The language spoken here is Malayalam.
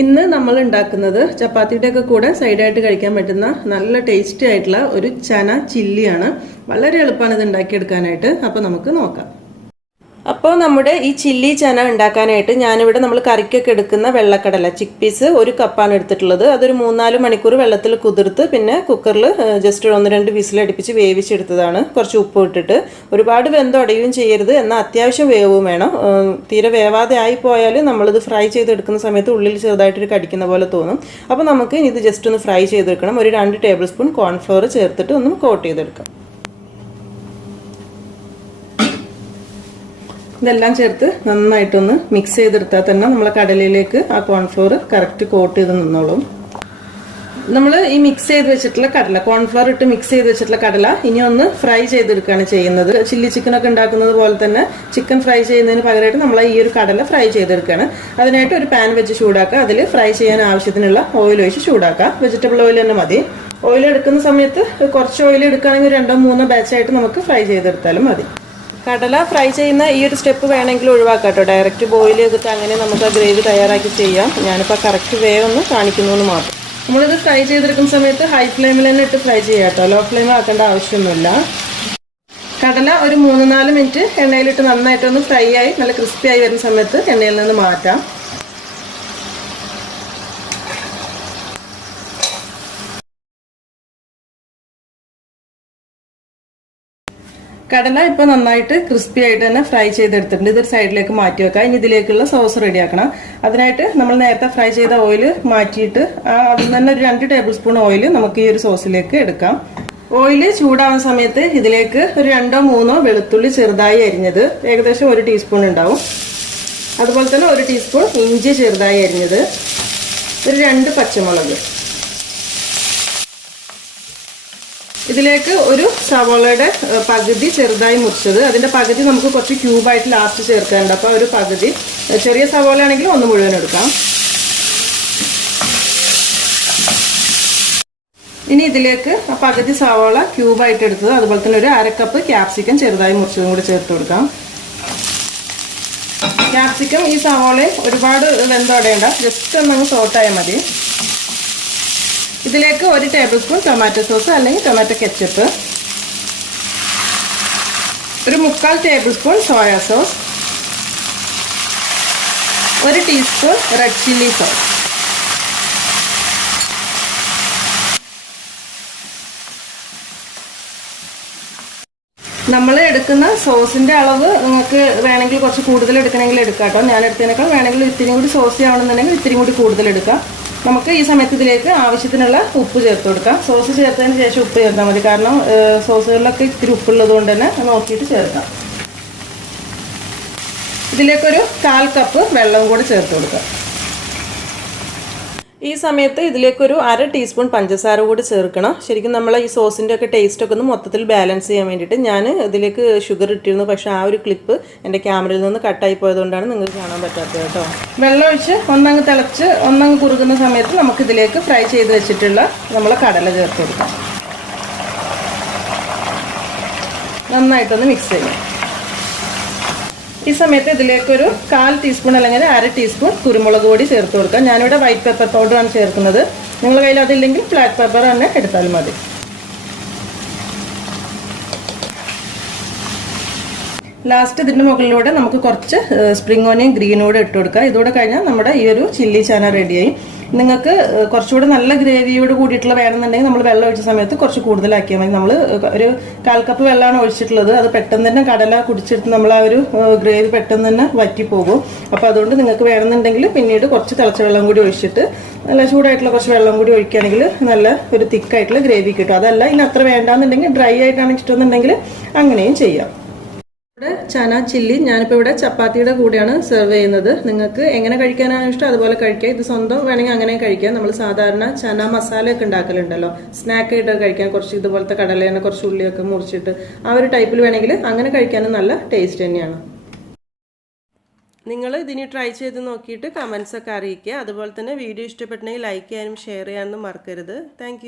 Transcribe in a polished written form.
ഇന്ന് നമ്മൾ ഉണ്ടാക്കുന്നത് ചപ്പാത്തിയുടെ ഒക്കെ കൂടെ സൈഡായിട്ട് കഴിക്കാൻ പറ്റുന്ന നല്ല ടേസ്റ്റി ആയിട്ടുള്ള ഒരു ചന ചില്ലിയാണ്. വളരെ എളുപ്പമാണ് ഇത് ഉണ്ടാക്കിയെടുക്കാനായിട്ട്. അപ്പോൾ നമുക്ക് നോക്കാം. അപ്പോൾ നമ്മുടെ ഈ ചില്ലി ചന ഉണ്ടാക്കാനായിട്ട് ഞാനിവിടെ നമ്മൾ കറിക്കൊക്കെ എടുക്കുന്ന വെള്ളക്കടല ചിക്പീസ് 1 കപ്പാണ് എടുത്തിട്ടുള്ളത്. അതൊരു 3-4 മണിക്കൂർ വെള്ളത്തിൽ കുതിർത്ത് പിന്നെ കുക്കറിൽ ജസ്റ്റ് 1-2 വിസിലടിപ്പിച്ച് വേവിച്ചെടുത്തതാണ്. കുറച്ച് ഉപ്പ് ഇട്ടിട്ട്. ഒരുപാട് വെന്തുടയുകയും ചെയ്യരുത്, എന്നാൽ അത്യാവശ്യം വേവും വേണം. തീരെ വേവാതെ ആയിപ്പോയാൽ നമ്മളിത് ഫ്രൈ ചെയ്തെടുക്കുന്ന സമയത്ത് ഉള്ളിൽ ചെറുതായിട്ടൊരു കടിക്കുന്ന പോലെ തോന്നും. അപ്പോൾ നമുക്ക് ഇത് ജസ്റ്റ് ഒന്ന് ഫ്രൈ ചെയ്തെടുക്കണം. ഒരു 2 ടേബിൾ സ്പൂൺ കോൺഫ്ലോർ ചേർത്തിട്ട് ഒന്ന് കോട്ട് ചെയ്തെടുക്കാം. ഇതെല്ലാം ചേർത്ത് നന്നായിട്ടൊന്ന് മിക്സ് ചെയ്തെടുത്താൽ തന്നെ നമ്മളെ കടലയിലേക്ക് ആ കോൺഫ്ലോർ കറക്റ്റ് കോട്ട് ചെയ്ത് നിന്നോളും. നമ്മൾ ഈ മിക്സ് ചെയ്ത് വെച്ചിട്ടുള്ള കടല, കോൺഫ്ലോർ ഇട്ട് മിക്സ് ചെയ്ത് വെച്ചിട്ടുള്ള കടല ഇനി ഒന്ന് ഫ്രൈ ചെയ്തെടുക്കുകയാണ് ചെയ്യുന്നത്. ചില്ലി ചിക്കനൊക്കെ ഉണ്ടാക്കുന്നത് പോലെ തന്നെ ചിക്കൻ ഫ്രൈ ചെയ്യുന്നതിന് പകരമായിട്ട് നമ്മൾ ഈ ഒരു കടല ഫ്രൈ ചെയ്തെടുക്കുകയാണ്. അതിനായിട്ട് ഒരു പാൻ വെച്ച് ചൂടാക്കുക. അതിൽ ഫ്രൈ ചെയ്യാൻ ആവശ്യത്തിനുള്ള ഓയിൽ ഒഴിച്ച് ചൂടാക്കുക. വെജിറ്റബിൾ ഓയിൽ തന്നെ മതി. ഓയിൽ എടുക്കുന്ന സമയത്ത് കുറച്ച് ഓയിൽ എടുക്കുകയാണെങ്കിൽ 2-3 ബാച്ചായിട്ട് നമുക്ക് ഫ്രൈ ചെയ്തെടുത്താലും മതി. കടല ഫ്രൈ ചെയ്യുന്ന ഈ ഒരു സ്റ്റെപ്പ് വേണമെങ്കിൽ ഒഴിവാക്കാം കേട്ടോ. ഡയറക്റ്റ് ബോയിൽ ചെയ്തിട്ട് അങ്ങനെ നമുക്ക് ആ ഗ്രേവി തയ്യാറാക്കി ചെയ്യാം. ഞാനിപ്പോൾ കറക്റ്റ് വേ ഒന്ന് കാണിക്കുന്നു മാത്രം. നമ്മളിത് ഫ്രൈ ചെയ്തെടുക്കുന്ന സമയത്ത് ഹൈ ഫ്ലെയിമിൽ തന്നെ ഇട്ട് ഫ്രൈ ചെയ്യാം കേട്ടോ. ലോ ഫ്ലെയിം ആക്കേണ്ട ആവശ്യമൊന്നുമില്ല. കടല ഒരു 3-4 മിനിറ്റ് എണ്ണയിലിട്ട് നന്നായിട്ടൊന്ന് ഫ്രൈ ആയി നല്ല ക്രിസ്പി ആയി വരുന്ന സമയത്ത് എണ്ണയിൽ നിന്ന് മാറ്റാം. കടല ഇപ്പോൾ നന്നായിട്ട് ക്രിസ്പി ആയിട്ട് തന്നെ ഫ്രൈ ചെയ്തെടുത്തിട്ടുണ്ട്. ഇതൊരു സൈഡിലേക്ക് മാറ്റി വെക്കാം. ഇനി ഇതിലേക്കുള്ള സോസ് റെഡിയാക്കണം. അതിനായിട്ട് നമ്മൾ നേരത്തെ ഫ്രൈ ചെയ്ത ഓയിൽ മാറ്റിയിട്ട് അതിൽ തന്നെ ഒരു 2 ടേബിൾ സ്പൂൺ ഓയിൽ നമുക്ക് ഈ ഒരു സോസിലേക്ക് എടുക്കാം. ഓയിൽ ചൂടാവുന്ന സമയത്ത് ഇതിലേക്ക് ഒരു 2-3 വെളുത്തുള്ളി ചെറുതായി അരിഞ്ഞത്, ഏകദേശം 1 ടീസ്പൂൺ ഉണ്ടാവും. അതുപോലെ തന്നെ 1 ടീസ്പൂൺ ഇഞ്ചി ചെറുതായി അരിഞ്ഞത്, ഒരു 2 പച്ചമുളക്. ഇതിലേക്ക് ഒരു സവാളയുടെ പകുതി ചെറുതായി മുറിച്ചത്, അതിന്റെ പകുതി നമുക്ക് കുറച്ച് ക്യൂബായിട്ട് ലാസ്റ്റ് ചേർക്കാനുണ്ട്. അപ്പോൾ ഒരു പകുതി, ചെറിയ സവാള ആണെങ്കിൽ 1 മുഴുവൻ എടുക്കാം. ഇനി ഇതിലേക്ക് ആ പകുതി സവാള ക്യൂബായിട്ട് എടുത്തത്, അതുപോലെ തന്നെ ഒരു 1/2 കപ്പ് ക്യാപ്സിക്കം ചെറുതായി മുറിച്ചതും കൂടി ചേർത്ത് കൊടുക്കാം. ക്യാപ്സിക്കം ഈ സവാളയും ഒരുപാട് വെന്തോടേണ്ട, ജസ്റ്റ് ഒന്നങ്ങ് സോട്ടായാൽ മതി. ഇതിലേക്ക് 1 ടേബിൾ സ്പൂൺ ടൊമാറ്റോ സോസ് അല്ലെങ്കിൽ ടൊമാറ്റോ കെച്ചപ്പ്, ഒരു 3/4 table spoon soya sauce, 1 teaspoon red chilli sauce. നമ്മൾ എടുക്കുന്ന സോസിന്റെ അളവ് നിങ്ങൾക്ക് വേണമെങ്കിൽ കുറച്ച് കൂടുതൽ എടുക്കണമെങ്കിൽ എടുക്കാം കേട്ടോ. ഞാൻ എടുത്തതിനേക്കാൾ വേണമെങ്കിൽ ഇത്തിരി കൂടി സോസി ആവണമെന്നുണ്ടെങ്കിൽ ഇത്തിരി കൂടി കൂടുതൽ എടുക്കാം. നമുക്ക് ഈ സമയത്ത് ഇതിലേക്ക് ആവശ്യത്തിനുള്ള ഉപ്പ് ചേർത്ത് കൊടുക്കാം. സോസ് ചേർത്തതിന് ശേഷം ഉപ്പ് ചേർത്താൽ മതി, കാരണം സോസുകളിലൊക്കെ ഇത്തിരി ഉപ്പുള്ളത് കൊണ്ട് തന്നെ നോക്കിയിട്ട് ചേർക്കാം. ഇതിലേക്കൊരു 1/4 കപ്പ് വെള്ളം കൂടി ചേർത്ത് കൊടുക്കാം. ഈ സമയത്ത് ഇതിലേക്കൊരു 1/2 ടീസ്പൂൺ പഞ്ചസാര കൂടി ചേർക്കണം. ശരിക്കും നമ്മൾ ഈ സോസിൻ്റെ ഒക്കെ ടേസ്റ്റൊക്കെ ഒന്ന് മൊത്തത്തിൽ ബാലൻസ് ചെയ്യാൻ വേണ്ടിയിട്ട് ഞാൻ ഇതിലേക്ക് ഷുഗർ ഇട്ടിരുന്നു. പക്ഷേ ആ ഒരു ക്ലിപ്പ് എൻ്റെ ക്യാമറയിൽ നിന്ന് കട്ടായി പോയതുകൊണ്ടാണ് നിങ്ങൾക്ക് കാണാൻ പറ്റാത്തത് കേട്ടോ. വെള്ളം ഒഴിച്ച് ഒന്നങ്ങ് തിളച്ച് ഒന്നങ്ങ് കുറുകുന്ന സമയത്ത് നമുക്കിതിലേക്ക് ഫ്രൈ ചെയ്ത് വെച്ചിട്ടുള്ള നമ്മളെ കടല ചേർത്ത് കൊടുക്കാം. നന്നായിട്ടൊന്ന് മിക്സ് ചെയ്യാം. ഈ സമയത്ത് ഇതിലേക്കൊരു 1/4 ടീസ്പൂൺ അല്ലെങ്കിൽ 1/2 ടീസ്പൂൺ കുരുമുളക് പൊടി ചേർത്ത് കൊടുക്കാം. ഞാനിവിടെ വൈറ്റ് പെപ്പർ പൗഡറാണ് ചേർക്കുന്നത്. നിങ്ങളുടെ കയ്യിൽ അതില്ലെങ്കിൽ ബ്ലാക്ക് പെപ്പർ തന്നെ എടുത്താൽ മതി. ലാസ്റ്റ് ഇതിൻ്റെ മുകളിലൂടെ നമുക്ക് കുറച്ച് സ്പ്രിംഗ് ഓനിയൻ ഗ്രീനോട് ഇട്ട് കൊടുക്കാം. ഇതോടെ കഴിഞ്ഞാൽ നമ്മുടെ ഈ ഒരു ചില്ലി ചാന റെഡിയായി. നിങ്ങൾക്ക് കുറച്ചുകൂടെ നല്ല ഗ്രേവിയോട് കൂടിയിട്ടുള്ള വേണമെന്നുണ്ടെങ്കിൽ നമ്മൾ വെള്ളം ഒഴിച്ച സമയത്ത് കുറച്ച് കൂടുതലാക്കിയാൽ മതി. നമ്മൾ ഒരു 1/4 കപ്പ് വെള്ളമാണ് ഒഴിച്ചിട്ടുള്ളത്. അത് പെട്ടെന്ന് തന്നെ കടല കുടിച്ചെടുത്ത് നമ്മൾ ആ ഒരു ഗ്രേവി പെട്ടെന്ന് തന്നെ വറ്റിപ്പോകും. അപ്പോൾ അതുകൊണ്ട് നിങ്ങൾക്ക് വേണമെന്നുണ്ടെങ്കിൽ പിന്നീട് കുറച്ച് തിളച്ച വെള്ളം കൂടി ഒഴിച്ചിട്ട് നല്ല ചൂടായിട്ടുള്ള കുറച്ച് വെള്ളം കൂടി ഒഴിക്കുകയാണെങ്കിൽ നല്ല ഒരു തിക്കായിട്ടുള്ള ഗ്രേവി കിട്ടും. അതല്ല ഇനി അത്ര വേണ്ടാന്നുണ്ടെങ്കിൽ ഡ്രൈ ആയിട്ടാണ് ഇഷ്ടമെന്നുണ്ടെങ്കിൽ അങ്ങനെയും ചെയ്യാം. ചന ചില്ലി ഞാനിപ്പോൾ ഇവിടെ ചപ്പാത്തിയുടെ കൂടെയാണ് സെർവ് ചെയ്യുന്നത്. നിങ്ങൾക്ക് എങ്ങനെ കഴിക്കാനാണ് ഇഷ്ടം അതുപോലെ കഴിക്കാം. ഇത് സ്വന്തം വേണമെങ്കിൽ അങ്ങനെ കഴിക്കാം. നമ്മൾ സാധാരണ ചന മസാല ഒക്കെ ഉണ്ടാക്കലുണ്ടല്ലോ, സ്നാക്ക് ആയിട്ട് കഴിക്കാൻ കുറച്ച് ഇതുപോലത്തെ കടലേനെ കുറച്ച് ഉള്ളിയൊക്കെ മുറിച്ചിട്ട് ആ ഒരു ടൈപ്പിൽ വേണമെങ്കിൽ അങ്ങനെ കഴിക്കാനും നല്ല ടേസ്റ്റ് തന്നെയാണ്. നിങ്ങൾ ഇതിന് ട്രൈ ചെയ്ത് നോക്കിയിട്ട് കമൻസ് ഒക്കെ അറിയിക്കുക. അതുപോലെ തന്നെ വീഡിയോ ഇഷ്ടപ്പെട്ടെങ്കിൽ ലൈക്ക് ചെയ്യാനും ഷെയർ ചെയ്യാനും മറക്കരുത്. താങ്ക്